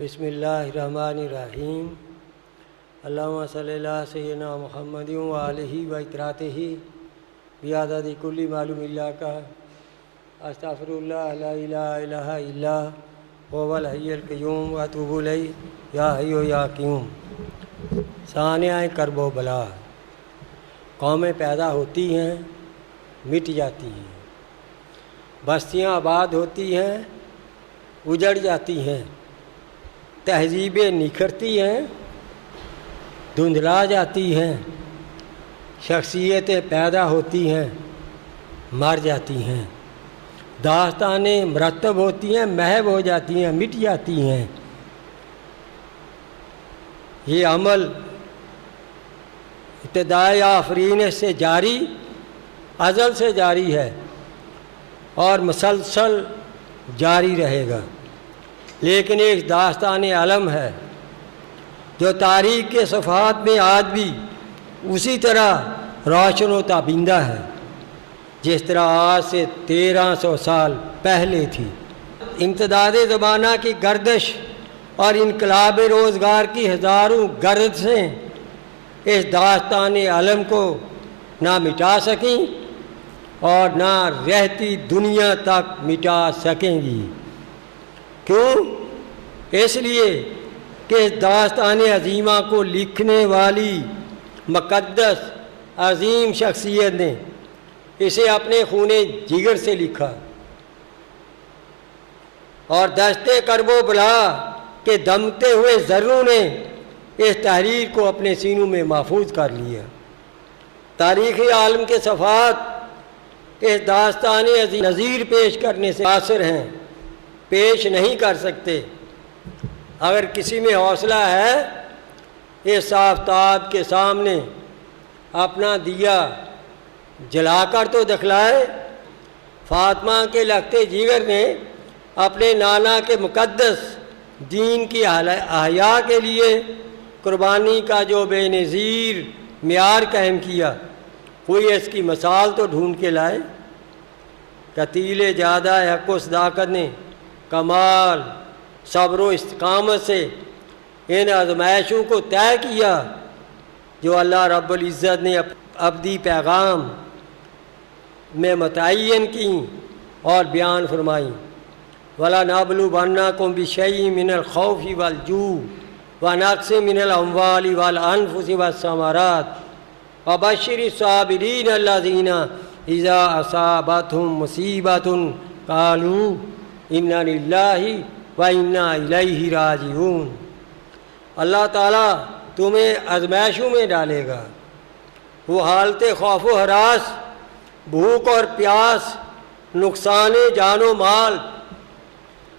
بسم اللہ الرحمن الرحیم اللہم صلی اللہ سیدنا محمد و آلہ و اطراتہ بیعدد کل معلوم اللہ کا استغفر اللہ لا الہ الا الا هو الحی القیوم و اتوب الیہ یا حی و یا قیوم۔ ثانیہ کرب و بلا، قومیں پیدا ہوتی ہیں مٹ جاتی ہیں، بستیاں آباد ہوتی ہیں اجڑ جاتی ہیں، تہذیبیں نکھرتی ہیں دھندلا جاتی ہیں، شخصیتیں پیدا ہوتی ہیں مر جاتی ہیں، داستانیں مرتب ہوتی ہیں محو ہو جاتی ہیں مٹ جاتی ہیں۔ یہ عمل ابتدائی آفرین سے جاری ازل سے جاری ہے اور مسلسل جاری رہے گا، لیکن ایک داستان علم ہے جو تاریخ کے صفحات میں آج بھی اسی طرح روشن و تابندہ ہے جس طرح آج سے 1300 سال پہلے تھی۔ امتداد زمانہ کی گردش اور انقلاب روزگار کی ہزاروں گردشیں اس داستان علم کو نہ مٹا سکیں اور نہ رہتی دنیا تک مٹا سکیں گی۔ کیوں؟ اس لیے کہ اس داستان عظیمہ کو لکھنے والی مقدس عظیم شخصیت نے اسے اپنے خون جگر سے لکھا اور دستے کرب و بلا کے دمتے ہوئے ذروں نے اس تحریر کو اپنے سینوں میں محفوظ کر لیا۔ تاریخی عالم کے صفحات اس داستان عظیم نظیر پیش کرنے سے قاصر ہیں، پیش نہیں کر سکتے۔ اگر کسی میں حوصلہ ہے اس آفتاب کے سامنے اپنا دیا جلا کر تو دکھلائے۔ فاطمہ کے لگتے جگر نے اپنے نانا کے مقدس دین کی احیاء کے لیے قربانی کا جو بے نظیر معیار قائم کیا، کوئی اس کی مثال تو ڈھونڈ کے لائے۔ قتیل جادہ حق و صداقت نے کمال صبر و استقامت سے ان آزمائشوں کو طے کیا جو اللہ رب العزت نے ابدی پیغام میں متعین کی اور بیان فرمائیں۔ وَلَنَبْلُوَنَّكُمْ بِشَيْءٍ مِّنَ الْخَوْفِ وَالْجُوعِ وَنَقْصٍ مِّنَ الْأَمْوَالِ وَالْأَنفُسِ وَالثَّمَرَاتِ وَبَشِّرِ الصَّابِرِينَ الَّذِينَ إِذَا أَصَابَتْهُم مُّصِیبَةٌ قَالُوا إِنَّا لِلَّهِ وَإِنَّا إِلَيْهِ رَاجِعُونَ۔ اللہ تعالیٰ تمہیں آزمائشوں میں ڈالے گا، وہ حالت خوف و ہراس، بھوک اور پیاس، نقصان جان و مال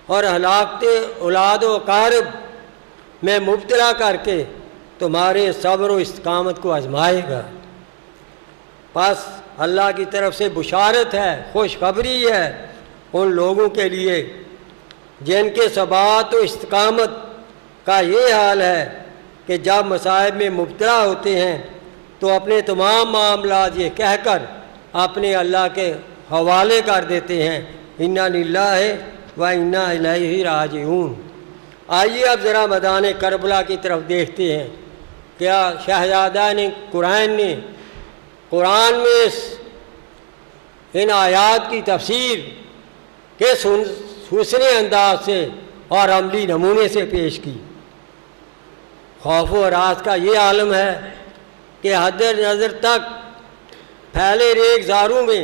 اور ہلاکت اولاد و اقارب میں مبتلا کر کے تمہارے صبر و استقامت کو آزمائے گا۔ پس اللہ کی طرف سے بشارت ہے، خوشخبری ہے ان لوگوں کے لیے جن کے ثبات و استقامت کا یہ حال ہے کہ جب مصائب میں مبتلا ہوتے ہیں تو اپنے تمام معاملات یہ کہہ کر اپنے اللہ کے حوالے کر دیتے ہیں، انا للہ و انا الیہ راجعون۔ آئیے اب ذرا میدان کربلا کی طرف دیکھتے ہیں۔ کیا شہزادہ نے قرآن میں ان آیات کی تفسیر کس حسن انداز سے اور عملی نمونے سے پیش کی۔ خوف و ہراس کا یہ عالم ہے کہ حد نظر تک پھیلے ریگزاروں میں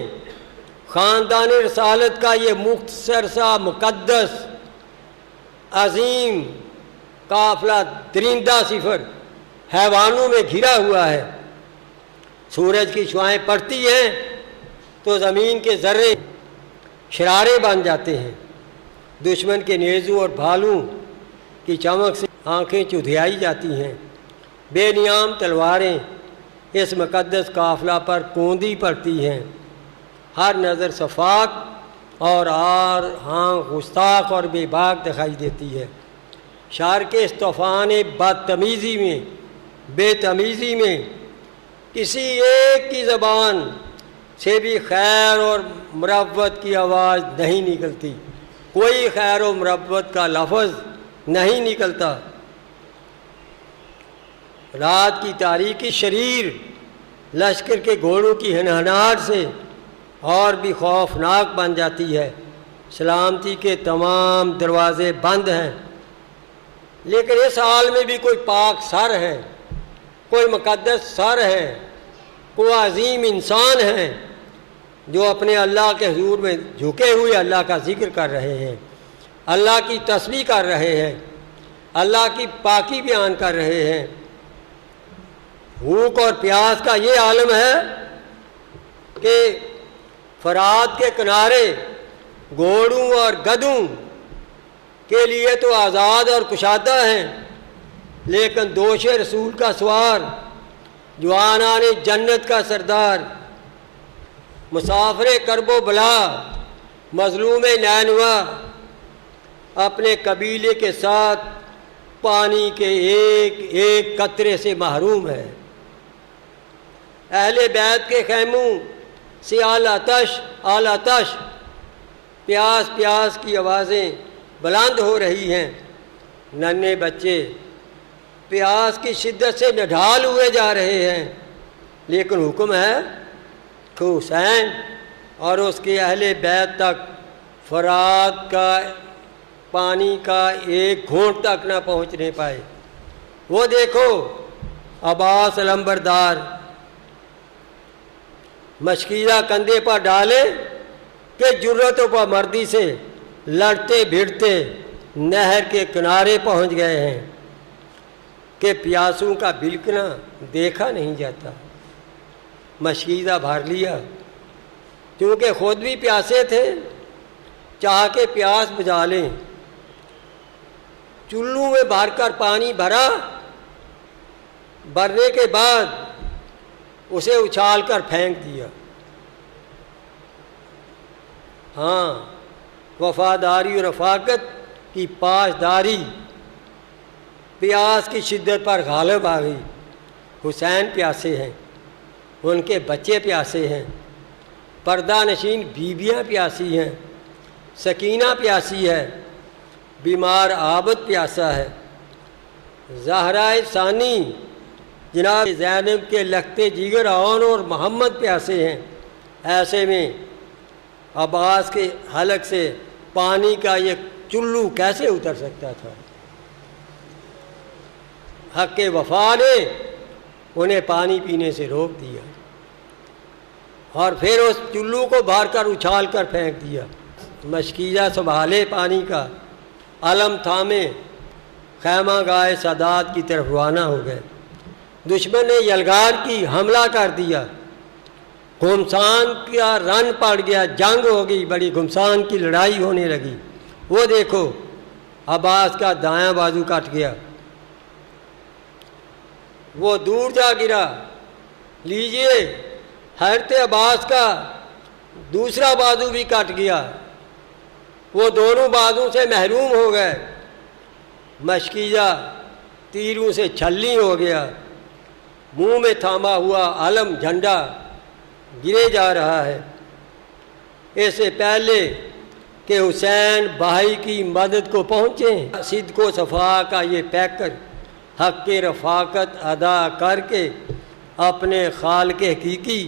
خاندان رسالت کا یہ مختصر سا مقدس عظیم قافلہ درندہ صفر حیوانوں میں گھرا ہوا ہے۔ سورج کی شعاعیں پڑتی ہیں تو زمین کے ذرے شرارے بن جاتے ہیں، دشمن کے نیزوں اور بھالوں کی چمک سے آنکھیں چدھیائی جاتی ہیں، بے نیام تلواریں اس مقدس قافلہ پر کوندی پڑتی ہیں، ہر نظر صفاق اور ہاں گستاخ اور بے باک دکھائی دیتی ہے۔ شار کے اس طوفان بدتمیزی میں بے تمیزی میں کسی ایک کی زبان سے بھی خیر اور مروت کی آواز نہیں نکلتی، کوئی خیر و مروت کا لفظ نہیں نکلتا۔ رات کی تاریکی شریر لشکر کے گھوڑوں کی ہنہناہٹ سے اور بھی خوفناک بن جاتی ہے۔ سلامتی کے تمام دروازے بند ہیں، لیکن اس حال میں بھی کوئی پاک سر ہے، کوئی مقدس سر ہے، کوئی عظیم انسان ہے جو اپنے اللہ کے حضور میں جھکے ہوئے اللہ کا ذکر کر رہے ہیں، اللہ کی تسبیح کر رہے ہیں، اللہ کی پاکی بیان کر رہے ہیں۔ بھوک اور پیاس کا یہ عالم ہے کہ فرات کے کنارے گھوڑوں اور گدھوں کے لیے تو آزاد اور کشادہ ہیں، لیکن دوش رسول کا سوار، جوانان جنت کا سردار، مسافر کرب و بلا، مظلوم نینوا اپنے قبیلے کے ساتھ پانی کے ایک ایک قطرے سے محروم ہے۔ اہل بیت کے خیموں سے آلاتش پیاس پیاس کی آوازیں بلند ہو رہی ہیں۔ ننھے بچے پیاس کی شدت سے نڈھال ہوئے جا رہے ہیں، لیکن حکم ہے کہ حسین اور اس کے اہل بیت تک فرات کا پانی کا ایک گھونٹ تک نہ پہنچنے پائے۔ وہ دیکھو عباس علمبردار مشکیزہ کندھے پر ڈالے کہ جرت و مردی سے لڑتے بھیڑتے نہر کے کنارے پہنچ گئے ہیں کہ پیاسوں کا بلکنا دیکھا نہیں جاتا۔ مشکیزہ بھر لیا، کیونکہ خود بھی پیاسے تھے، چاہ کے پیاس بجھا لیں۔ چلو میں بھر کر پانی بھرا، بھرنے کے بعد اسے اچھال کر پھینک دیا۔ ہاں، وفاداری اور رفاقت کی پاسداری پیاس کی شدت پر غالب آ گئی۔ حسین پیاسے ہیں، ان کے بچے پیاسے ہیں، پردہ نشین بیویاں پیاسی ہیں، سکینہ پیاسی ہے، بیمار عابد پیاسا ہے، زہرائے ثانی جناب زینب کے لختے جگر آن اور محمد پیاسے ہیں۔ ایسے میں عباس کے حلق سے پانی کا یہ چلو کیسے اتر سکتا تھا؟ حق وفا نے انہیں پانی پینے سے روک دیا اور پھر اس چلو کو بھر کر اچھال کر پھینک دیا۔ مشکیزہ سنبھالے پانی کا، علم تھامے خیمہ گاہ سادات کی طرف روانہ ہو گئے۔ دشمن نے یلغار کی، حملہ کر دیا، گھمسان کا رن پڑ گیا، جنگ ہو گئی، بڑی گھمسان کی لڑائی ہونے لگی۔ وہ دیکھو عباس کا دایاں بازو کٹ گیا، وہ دور جا گرا۔ لیجئے حضرت عباس کا دوسرا بازو بھی کٹ گیا، وہ دونوں بازو سے محروم ہو گئے۔ مشکیزہ تیروں سے چھلنی ہو گیا، منہ میں تھاما ہوا علم جھنڈا گرے جا رہا ہے۔ اس سے پہلے کہ حسین بھائی کی مدد کو پہنچیں، صدق و صفا کا یہ پیکر حق رفاقت ادا کر کے اپنے خالق حقیقی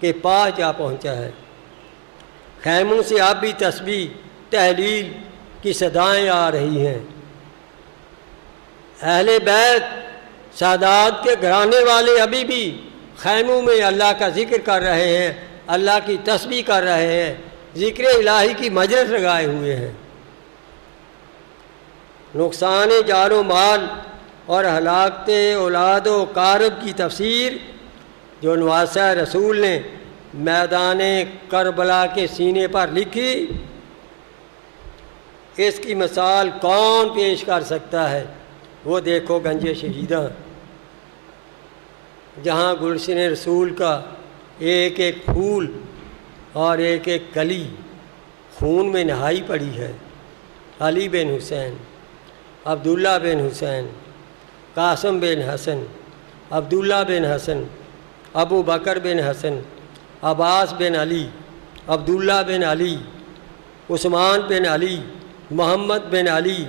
کے پاس جا پہنچا ہے۔ خیموں سے اب بھی تسبیح تحلیل کی صدائیں آ رہی ہیں۔ اہل بیت سادات کے گھرانے والے ابھی بھی خیموں میں اللہ کا ذکر کر رہے ہیں، اللہ کی تسبیح کر رہے ہیں، ذکر الہی کی مجلس لگائے ہوئے ہیں۔ نقصان جان و مال اور ہلاکت اولاد و قارب کی تفسیر جو نواسہ رسول نے میدان کربلا کے سینے پر لکھی، اس کی مثال کون پیش کر سکتا ہے؟ وہ دیکھو گنج شہیداں، جہاں گلشن رسول کا ایک ایک پھول اور ایک ایک کلی خون میں نہائی پڑی ہے۔ علی بن حسین، عبداللہ بن حسین، قاسم بن حسن، عبداللہ بن حسن، ابو بکر بن حسن، عباس بن علی، عبداللہ بن علی، عثمان بن علی، محمد بن علی،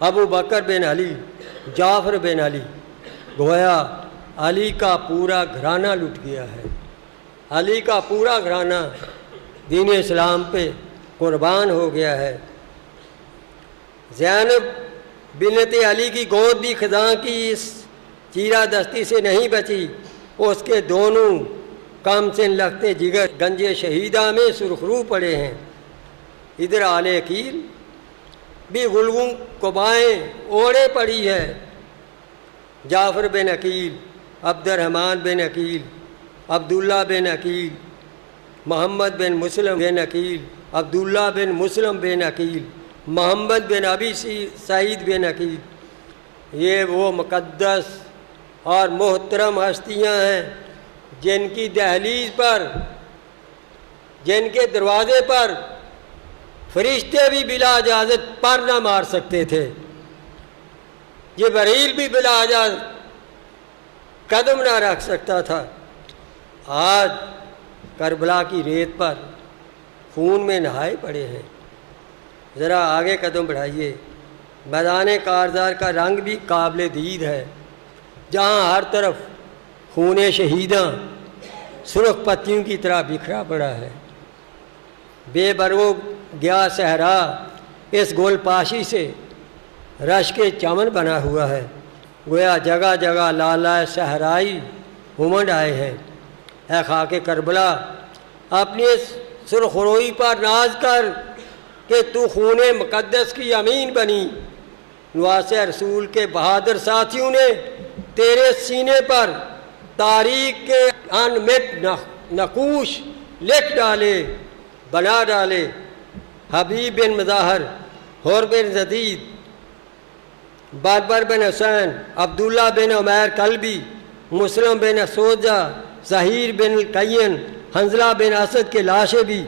ابو بکر بن علی، جعفر بن علی، گویا علی کا پورا گھرانہ لٹ گیا ہے، علی کا پورا گھرانہ دین اسلام پہ قربان ہو گیا ہے۔ زینب بنت علی کی گود بھی خزاں کی اس چیرہ دستی سے نہیں بچی، اس کے دونوں کم سن لگتے جگر گنج شہیدہ میں سرخرو پڑے ہیں۔ ادھر آل عقیل بھی غلغوں قبائیں اوڑے پڑی ہے۔ جعفر بن عقیل، عبد الرحمن بن عقیل، عبداللہ بن عقیل، محمد بن مسلم بن عقیل، عبداللہ بن مسلم بن عقیل، محمد بن ابی سعید بن عقیل، یہ وہ مقدس اور محترم ہستیاں ہیں جن کی دہلیز پر، جن کے دروازے پر فرشتے بھی بلا اجازت پر نہ مار سکتے تھے، جبرائیل بھی بلا اجازت قدم نہ رکھ سکتا تھا۔ آج کربلا کی ریت پر خون میں نہائے پڑے ہیں۔ ذرا آگے قدم بڑھائیے، میدان کارزار کا رنگ بھی قابل دید ہے، جہاں ہر طرف خون شہیداں سرخ پتیوں کی طرح بکھرا پڑا ہے۔ بے برو گیا صحرا اس گل پاشی سے رش کے چمن بنا ہوا ہے، گویا جگہ جگہ لالائے صحرائی امنڈ آئے ہیں۔ اے خاک کربلا، اپنی اس سرخروئی پر ناز کر کہ تو خون مقدس کی امین بنی۔ نواس رسول کے بہادر ساتھیوں نے تیرے سینے پر تاریخ کے انمٹ نقوش لکھ ڈالے، بنا ڈالے۔ حبیب بن مظاہر، حور بن زدید، بابر بن حسین، عبداللہ بن عمیر کلبی، مسلم بن سوجہ، ظہیر بن القین، حنظلہ بن اسد کے لاشیں بھی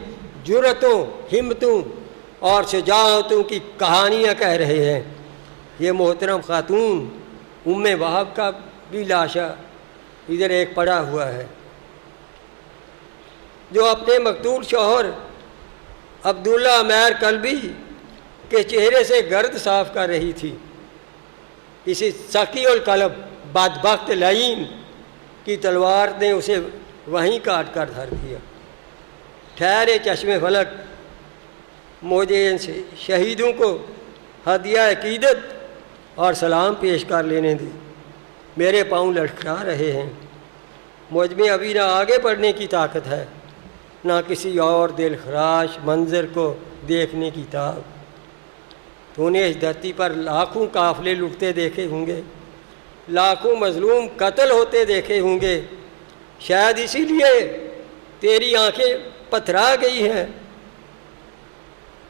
جرأتوں، ہمتوں اور شجاعتوں کی کہانیاں کہہ رہے ہیں۔ یہ محترم خاتون ام وہب کا بھی لاشا ادھر ایک پڑا ہوا ہے، جو اپنے مقتول شوہر عبداللہ عمیر کلبی کے چہرے سے گرد صاف کر رہی تھی۔ کسی سخی القلب بدبخت لعین کی تلوار نے اسے وہیں کاٹ کر دھر دیا۔ ٹھہرے چشم فلک، مجھے ان شہیدوں کو ہدیہ عقیدت اور سلام پیش کر لینے دی۔ میرے پاؤں لٹکا رہے ہیں، مجھ میں ابھی نہ آگے بڑھنے کی طاقت ہے، نہ کسی اور دل خراش منظر کو دیکھنے کی تاب۔ تو نے اس دھرتی پر لاکھوں قافلے لٹتے دیکھے ہوں گے، لاکھوں مظلوم قتل ہوتے دیکھے ہوں گے، شاید اسی لیے تیری آنکھیں پتھرا گئی ہیں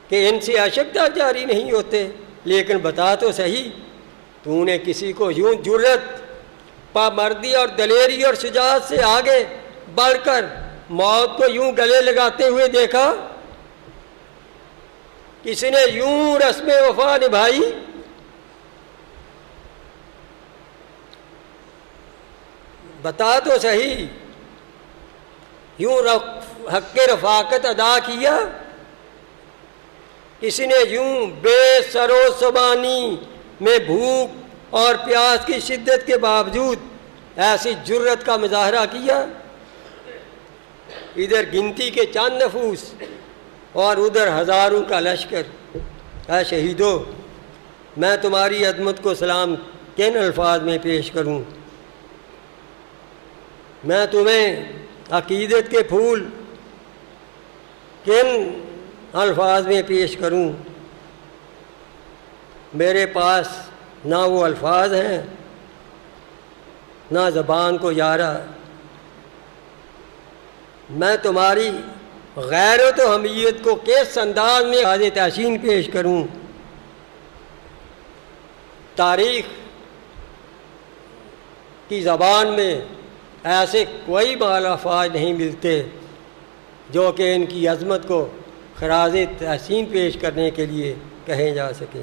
کہ ان سے اشک تک جاری نہیں ہوتے۔ لیکن بتا تو صحیح، تو نے کسی کو یوں جرت، پامردی اور دلیری اور شجاعت سے آگے بڑھ کر موت کو یوں گلے لگاتے ہوئے دیکھا؟ کسی نے یوں رسم وفا نبھائی؟ بتا تو صحیح، یوں حق رفاقت ادا کیا؟ کسی نے یوں بے سر و سبانی میں بھوک اور پیاس کی شدت کے باوجود ایسی جرت کا مظاہرہ کیا؟ ادھر گنتی کے چند نفوس اور ادھر ہزاروں کا لشکر۔ اے شہیدو، میں تمہاری عظمت کو سلام کن الفاظ میں پیش کروں؟ میں تمہیں عقیدت کے پھول کن الفاظ میں پیش کروں؟ میرے پاس نہ وہ الفاظ ہیں، نہ زبان کو یارا۔ میں تمہاری غیرت و حمیت کو کس انداز میں خراج تحسین پیش کروں؟ تاریخ کی زبان میں ایسے کوئی الفاظ نہیں ملتے جو کہ ان کی عظمت کو خراج تحسین پیش کرنے کے لیے کہیں جا سکے۔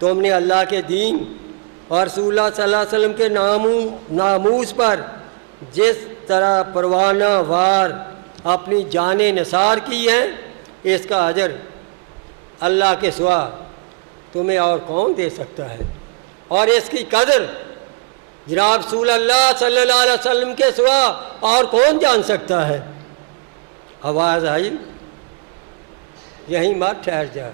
تم نے اللہ کے دین اور رسول اللہ صلی اللہ علیہ وسلم کے ناموس پر جس طرح پروانہ وار اپنی جانیں نثار کی ہیں، اس کا اجر اللہ کے سوا تمہیں اور کون دے سکتا ہے؟ اور اس کی قدر جناب رسول اللہ صلی اللہ علیہ وسلم کے سوا اور کون جان سکتا ہے؟ آواز آئی، یہیں مت ٹھہر جا،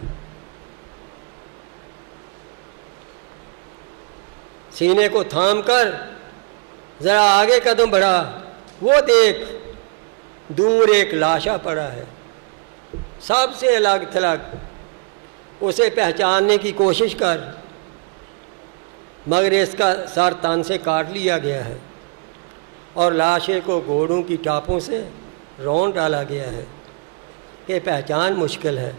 سینے کو تھام کر ذرا آگے قدم بڑھا، وہ دیکھ دور ایک لاشا پڑا ہے، سب سے الگ تھلگ، اسے پہچاننے کی کوشش کر، مگر اس کا سر تن سے کاٹ لیا گیا ہے اور لاشے کو گھوڑوں کی ٹاپوں سے رون ڈالا گیا ہے کہ پہچان مشکل ہے۔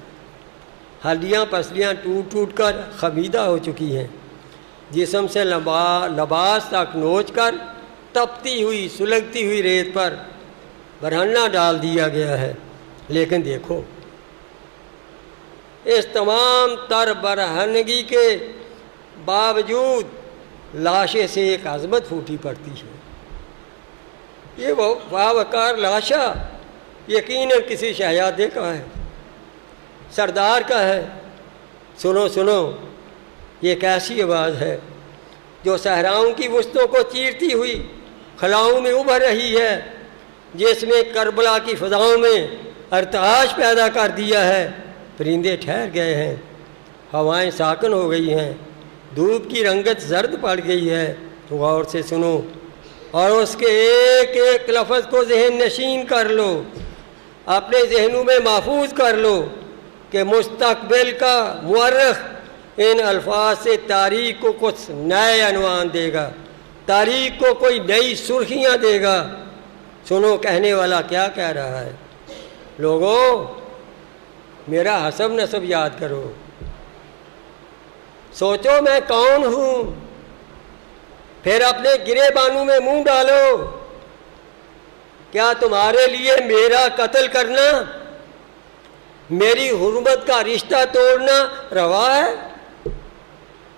ہڈیاں پسلیاں ٹوٹ ٹوٹ کر خمیدہ ہو چکی ہیں، جسم سے لباس تک نوچ کر تپتی ہوئی سلگتی ہوئی ریت پر برہنہ ڈال دیا گیا ہے۔ لیکن دیکھو، اس تمام تر برہنگی کے باوجود لاشے سے ایک عظمت پھوٹی پڑتی ہے۔ یہ وہ باوقار لاشا یقیناً کسی شہزادے کا ہے، سردار کا ہے۔ سنو سنو، یہ کیسی آواز ہے جو صحراؤں کی وسطوں کو چیرتی ہوئی خلاؤں میں ابھر رہی ہے، جس میں کربلا کی فضاؤں میں ارتعاش پیدا کر دیا ہے۔ پرندے ٹھہر گئے ہیں، ہوائیں ساکن ہو گئی ہیں، دھوپ کی رنگت زرد پڑ گئی ہے۔ تو غور سے سنو اور اس کے ایک ایک لفظ کو ذہن نشین کر لو، اپنے ذہنوں میں محفوظ کر لو کہ مستقبل کا مورخ ان الفاظ سے تاریخ کو کچھ نئے عنوان دے گا، تاریخ کو کوئی نئی سرخیاں دے گا۔ سنو کہنے والا کیا کہہ رہا ہے۔ لوگوں، میرا حسب نسب یاد کرو، سوچو میں کون ہوں، پھر اپنے گرے بانوں میں منہ ڈالو۔ کیا تمہارے لیے میرا قتل کرنا، میری حرمت کا رشتہ توڑنا روا ہے؟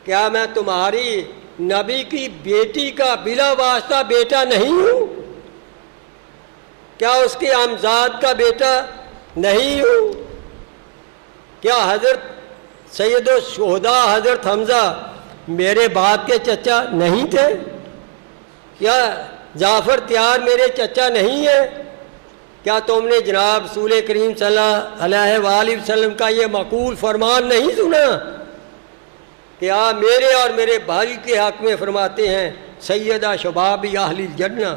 کیا میں تمہاری نبی کی بیٹی کا بلا واسطہ بیٹا نہیں ہوں؟ کیا اس کے امزاد کا بیٹا نہیں ہوں؟ کیا حضرت سید الشہداء حضرت حمزہ میرے باپ کے چچا نہیں تھے؟ کیا جعفر تیار میرے چچا نہیں ہے؟ کیا تم نے جناب رسول کریم صلی اللہ علیہ وآلہ وسلم کا یہ معقول فرمان نہیں سنا کہ آپ میرے اور میرے بھائی کے حق میں فرماتے ہیں سیدہ شباب اہل الجنہ،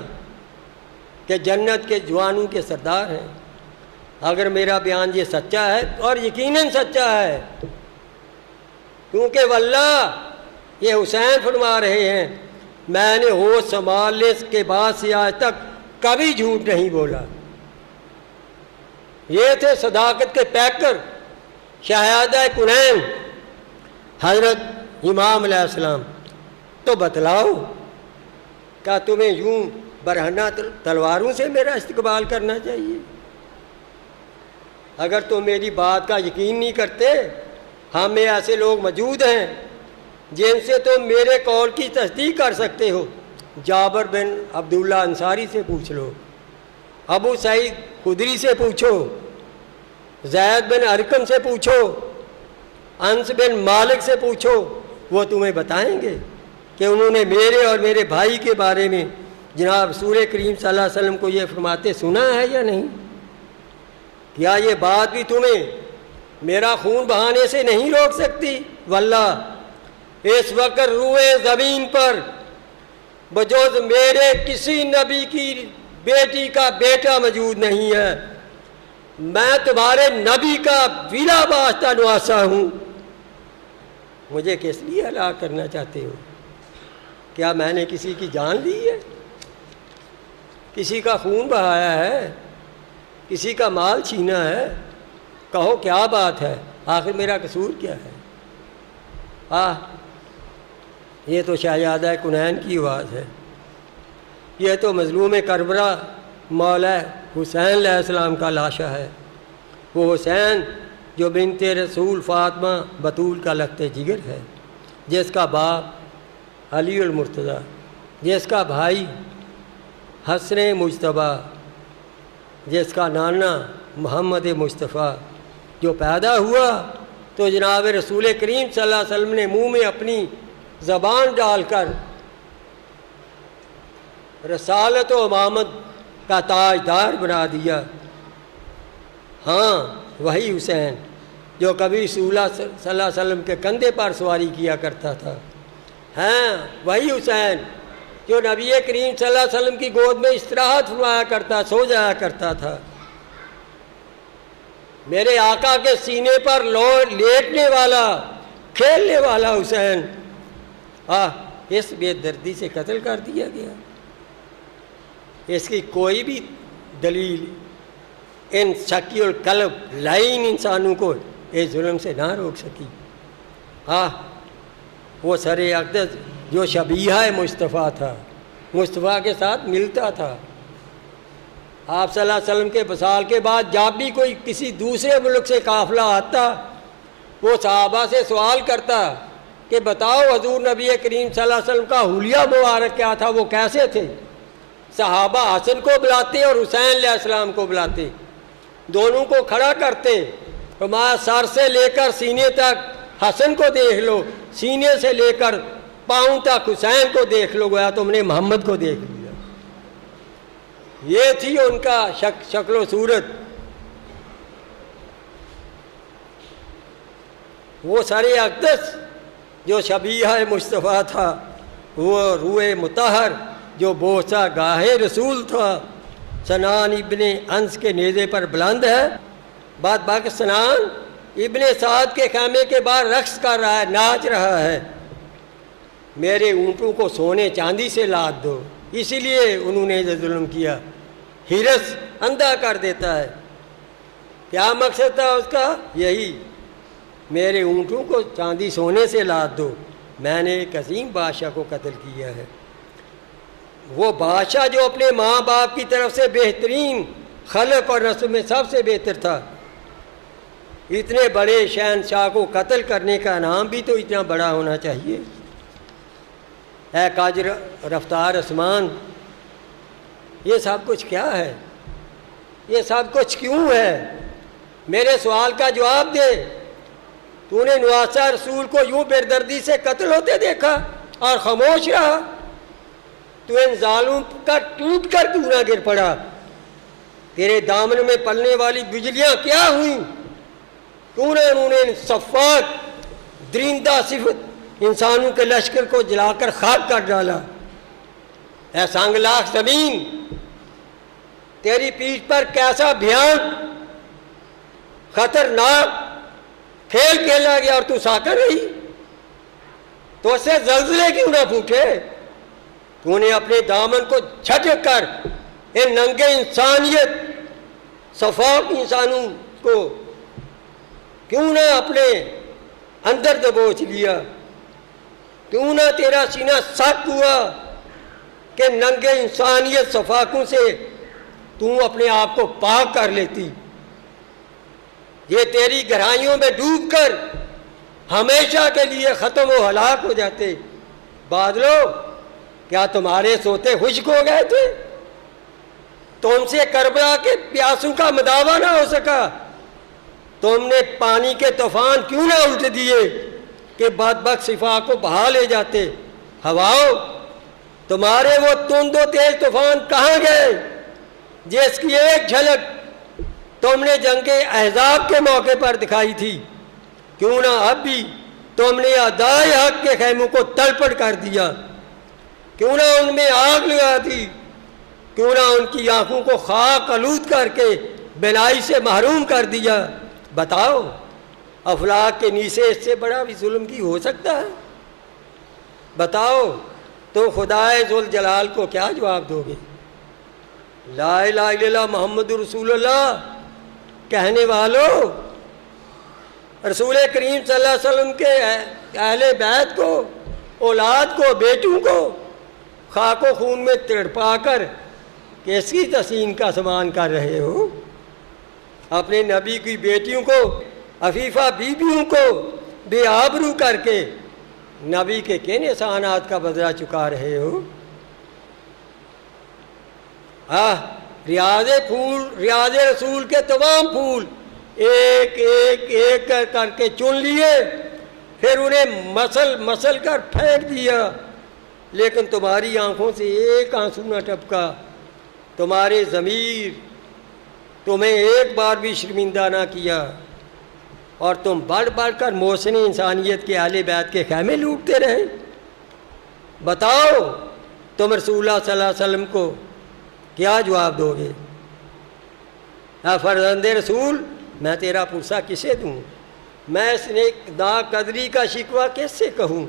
کہ جنت کے جوانوں کے سردار ہیں؟ اگر میرا بیان یہ سچا ہے اور یقیناً سچا ہے، کیونکہ واللہ یہ حسین فرما رہے ہیں میں نے ہوش سنبھالنے کے بعد سے آج تک کبھی جھوٹ نہیں بولا۔ یہ تھے صداقت کے پیکر شہزادہ کونین حضرت امام علیہ السلام۔ تو بتلاؤ، کیا تمہیں یوں برہنہ تلواروں سے میرا استقبال کرنا چاہیے؟ اگر تم میری بات کا یقین نہیں کرتے، ہم میں ایسے لوگ موجود ہیں جن سے تم میرے قول کی تصدیق کر سکتے ہو۔ جابر بن عبداللہ انصاری سے پوچھ لو، ابو سعید خدری سے پوچھو، زید بن ارقم سے پوچھو، انس بن مالک سے پوچھو، وہ تمہیں بتائیں گے کہ انہوں نے میرے اور میرے بھائی کے بارے میں جناب رسول کریم صلی اللہ علیہ وسلم کو یہ فرماتے سنا ہے یا نہیں؟ کیا یہ بات بھی تمہیں میرا خون بہانے سے نہیں روک سکتی؟ واللہ اس وقت روئے زمین پر بجوز میرے کسی نبی کی بیٹی کا بیٹا موجود نہیں ہے۔ میں تمہارے نبی کا بلا واسطہ نواسا ہوں۔ مجھے کس لیے ہلاک کرنا چاہتے ہو؟ کیا میں نے کسی کی جان لی ہے؟ کسی کا خون بہایا ہے؟ کسی کا مال چھینا ہے؟ کہو کیا بات ہے، آخر میرا قصور کیا ہے؟ یہ تو شہزادہ کونین کی آواز ہے، یہ تو مظلوم کربلا مولا حسین علیہ السلام کا لاشا ہے، وہ حسین جو بنت رسول فاطمہ بطول کا لخت جگر ہے، جس کا باپ علی المرتضیٰ، جس کا بھائی حسن مجتبیٰ، جس کا نانا محمد مصطفیٰ، جو پیدا ہوا تو جناب رسول کریم صلی اللہ علیہ وسلم نے منہ میں اپنی زبان ڈال کر رسالت و امامت کا تاجدار بنا دیا۔ ہاں وہی حسین جو کبھی رسول اللہ صلی اللہ علیہ وسلم کے کندھے پر سواری کیا کرتا تھا، ہاں وہی حسین جو نبی کریم صلی اللہ علیہ وسلم کی گود میں استراحت فرمایا کرتا، سو جایا کرتا تھا، میرے آقا کے سینے پر لیٹنے والا، کھیلنے والا حسین، اس بے دردی سے قتل کر دیا گیا۔ اس کی کوئی بھی دلیل ان شکی القلب لائن انسانوں کو اس ظلم سے نہ روک سکی۔ وہ سر اقدس جو شبیہ مصطفیٰ تھا، مصطفیٰ کے ساتھ ملتا تھا، آپ صلی اللہ علیہ وسلم کے وصال کے بعد جب بھی کوئی کسی دوسرے ملک سے قافلہ آتا، وہ صحابہ سے سوال کرتا کہ بتاؤ حضور نبی کریم صلی اللہ علیہ وسلم کا حلیہ مبارک کیا تھا، وہ کیسے تھے؟ صحابہ حسن کو بلاتے اور حسین علیہ السلام کو بلاتے، دونوں کو کھڑا کرتے، فرمایا سر سے لے کر سینے تک حسن کو دیکھ لو، سینے سے لے کر پاؤں تک حسین کو دیکھ لو، گویا تم نے محمد کو دیکھ لیا۔ یہ تھی ان کا شکل و صورت۔ وہ سر اقدس جو شبیہ مصطفیٰ تھا، وہ روح مطہر جو بوسہ گاہ رسول تھا، سنان ابن انس کے نیزے پر بلند ہے، بعد سنان ابن سعد کے خیمے کے باہر رقص کر رہا ہے، ناچ رہا ہے، میرے اونٹوں کو سونے چاندی سے لاد دو، اسی لیے انہوں نے یہ ظلم کیا۔ ہرس اندھا کر دیتا ہے، کیا مقصد تھا اس کا؟ یہی، میرے اونٹوں کو چاندی سونے سے لاد دو، میں نے ایک عظیم بادشاہ کو قتل کیا ہے۔ وہ بادشاہ جو اپنے ماں باپ کی طرف سے بہترین خلق اور نسل میں سب سے بہتر تھا، اتنے بڑے شہنشاہ کو قتل کرنے کا انعام بھی تو اتنا بڑا ہونا چاہیے۔ اے قاجر رفتار عثمان، یہ سب کچھ کیا ہے؟ یہ سب کچھ کیوں ہے؟ میرے سوال کا جواب دے۔ تو نے نواسہ رسول کو یوں بے دردی سے قتل ہوتے دیکھا اور خاموش رہا؟ تو ان ظالم کا ٹوٹ کر کیوں نہ گر پڑا؟ تیرے دامن میں پلنے والی بجلیاں کیا ہوئیں؟ کیوں نہ انہوں نے صفات درندہ صفت انسانوں کے لشکر کو جلا کر خاک کر ڈالا؟ اے سانگلاخ زمین، تیری پیٹھ پر کیسا بھیانک خطرناک کھیل کھیلا گیا اور تو ساکن رہی؟ تو اس سے زلزلے کیوں نہ پھوٹے؟ تو نے اپنے دامن کو جھٹک کر ان ننگے انسانیت صفاق انسانوں کو کیوں نہ اپنے اندر دبوچ لیا؟ کیوں نہ تیرا سینہ سخت ہوا کہ ننگے انسانیت صفاقوں سے تو اپنے آپ کو پاک کر لیتی؟ یہ تیری گہرائیوں میں ڈوب کر ہمیشہ کے لیے ختم و ہلاک ہو جاتے۔ بادلو، کیا تمہارے سوتے خشک ہو گئے تھے؟ تم سے کربلا کے پیاسوں کا مداوا نہ ہو سکا؟ تم نے پانی کے طوفان کیوں نہ الٹ دیے کہ بدبخت صفا کو بہا لے جاتے؟ ہواؤ، تمہارے وہ تند و تیز طوفان کہاں گئے جس کی ایک جھلک تم نے جنگ احزاب کے موقع پر دکھائی تھی؟ کیوں نہ اب بھی تم نے ادائے حق کے خیموں کو تلپٹ کر دیا؟ کیوں نہ ان میں آگ لگا دی؟ کیوں نہ ان کی آنکھوں کو خاک آلود کر کے بینائی سے محروم کر دیا؟ بتاؤ، افلاک کے نیچے اس سے بڑا بھی ظلم کی ہو سکتا ہے؟ بتاؤ، تو خدائے ذوالجلال کو کیا جواب دو گے؟ لا الہ الا اللہ محمد رسول اللہ کہنے والوں، رسول کریم صلی اللہ علیہ وسلم کے اہل بیت کو، اولاد کو، بیٹوں کو خاک و خون میں تڑپا کر کس کی تحسین کا سامان کر رہے ہو؟ اپنے نبی کی بیٹیوں کو، عفیفہ بیویوں کو بے آبرو کر کے نبی کے کن احسانات کا بدلہ چکا رہے ہو؟ ریاض پھول، ریاض رسول کے تمام پھول ایک ایک ایک کر کے چن لیے، پھر انہیں مسل کر پھینک دیا، لیکن تمہاری آنکھوں سے ایک آنسو نہ ٹپکا۔ تمہارے ضمیر تمہیں ایک بار بھی شرمندہ نہ کیا، اور تم بڑھ کر محسن انسانیت کے اہل بیت کے خیمے لوٹتے رہے۔ بتاؤ تم رسول اللہ صلی اللہ علیہ وسلم کو کیا جواب دو گے؟ اے فرزند رسول، میں تیرا پرسہ کسے دوں؟ میں اس نے ناقدری کا شکوہ کس سے کہوں؟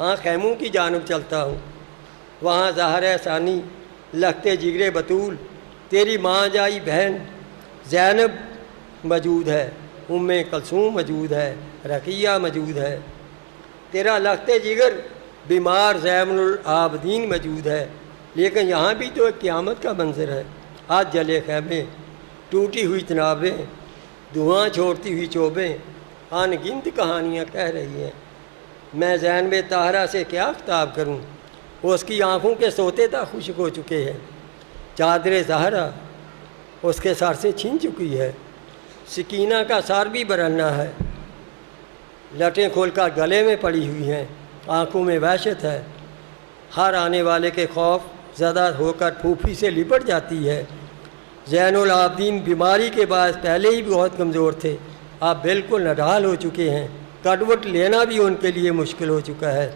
ہاں، خیموں کی جانب چلتا ہوں، وہاں زہرہ ثانی، لخت جگر بطول، تیری ماں جائی بہن زینب موجود ہے، ام کلثوم موجود ہے، رقیہ موجود ہے، تیرا لخت جگر بیمار زین العابدین موجود ہے۔ لیکن یہاں بھی تو ایک قیامت کا منظر ہے۔ آج جلے خیمے، ٹوٹی ہوئی تنابیں، دھواں چھوڑتی ہوئی چوبیں، ان گنت کہانیاں کہہ رہی ہیں۔ میں زینب طاہرہ سے کیا خطاب کروں؟ اس کی آنکھوں کے سوتے تک خشک ہو چکے ہیں، چادر زہرا اس کے سر سے چھین چکی ہے، سکینہ کا سر بھی برلنا ہے، لٹیں کھول کر گلے میں پڑی ہوئی ہیں، آنکھوں میں وحشت ہے، ہر آنے والے کے خوف زدہ ہو کر پھوپھی سے لپٹ جاتی ہے۔ زین العابدین بیماری کے باعث پہلے ہی بہت کمزور تھے، آپ بالکل نڈھال ہو چکے ہیں، کٹوٹ لینا بھی ان کے لیے مشکل ہو چکا ہے۔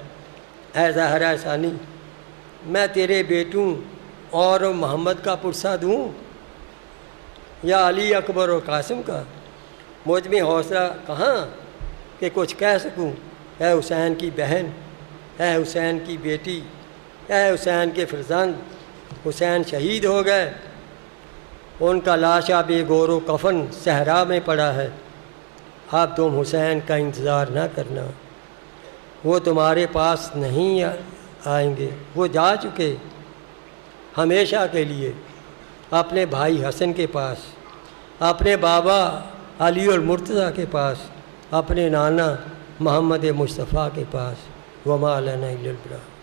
اے زہرہ ثانی، میں تیرے بیٹوں اور محمد کا پرسہ دوں یا علی اکبر اور قاسم کا؟ مجھ میں حوصلہ کہاں کہ کچھ کہہ سکوں؟ اے حسین کی بہن، اے حسین کی بیٹی، اے حسین کے فرزند، حسین شہید ہو گئے، ان کا لاشا بے گور و کفن صحرا میں پڑا ہے۔ اب تم حسین کا انتظار نہ کرنا، وہ تمہارے پاس نہیں آئیں گے، وہ جا چکے ہمیشہ کے لیے اپنے بھائی حسن کے پاس، اپنے بابا علی المرتضیٰ کے پاس، اپنے نانا محمد مصطفیٰ کے پاس۔ وما لنا الا البلاغ۔